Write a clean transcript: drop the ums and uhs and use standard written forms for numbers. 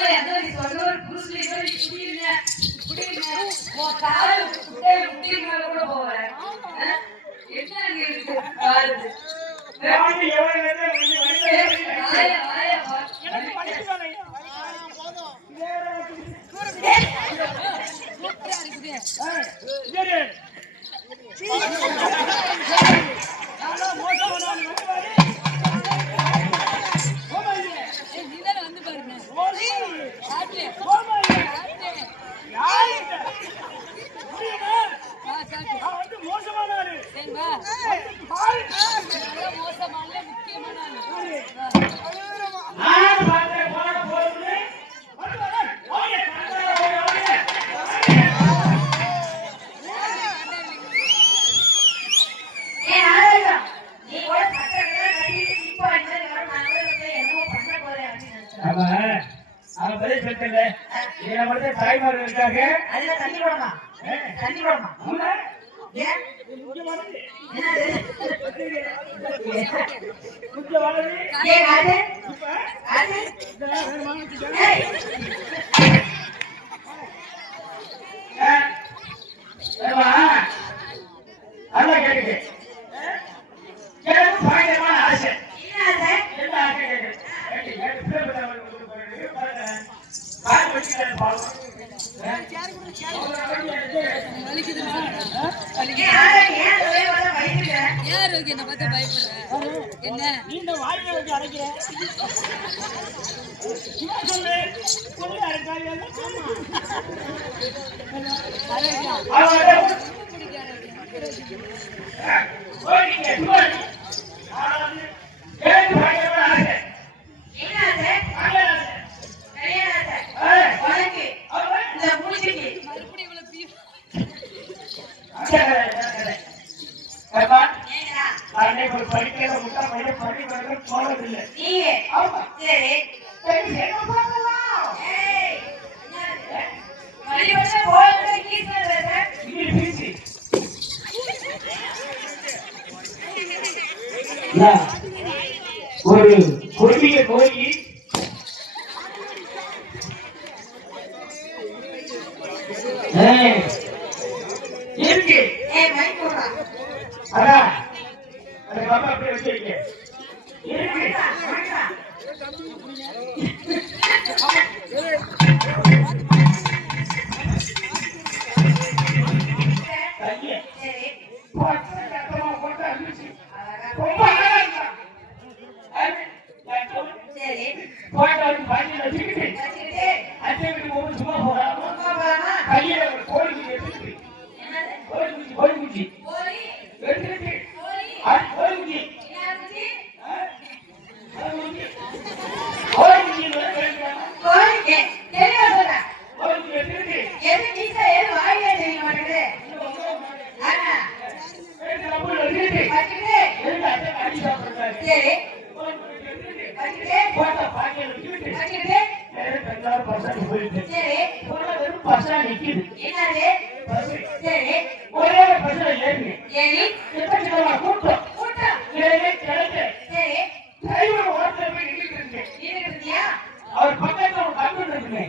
ஆம்பளை அந்த சொன்ன ஒரு புருஷனை குடியிருங்க குடியிருங்க உன் கால் குட்டை முட்டி மேல கூட போவேன் என்ன இருக்கு பாருது தாய்மார்கள் இருக்காங்க தண்ணி போடமா தண்ணி போடமா ஆசை என்ன பார்த்தா பயப்படுற என்ன நீண்ட வாழ்க்கை வச்சு அடைக்கிறேன் படிக்கிற முட்டா பையன் படிக்கிறது போனதில்லை ஒரு குருவிய நோய் இருக்கு அதான் அது பாப்பா அப்படியே வச்சிருக்கீங்க இருக்கு அவர் பக்கத்துல கம்ப்யூட்டர் இருக்குங்க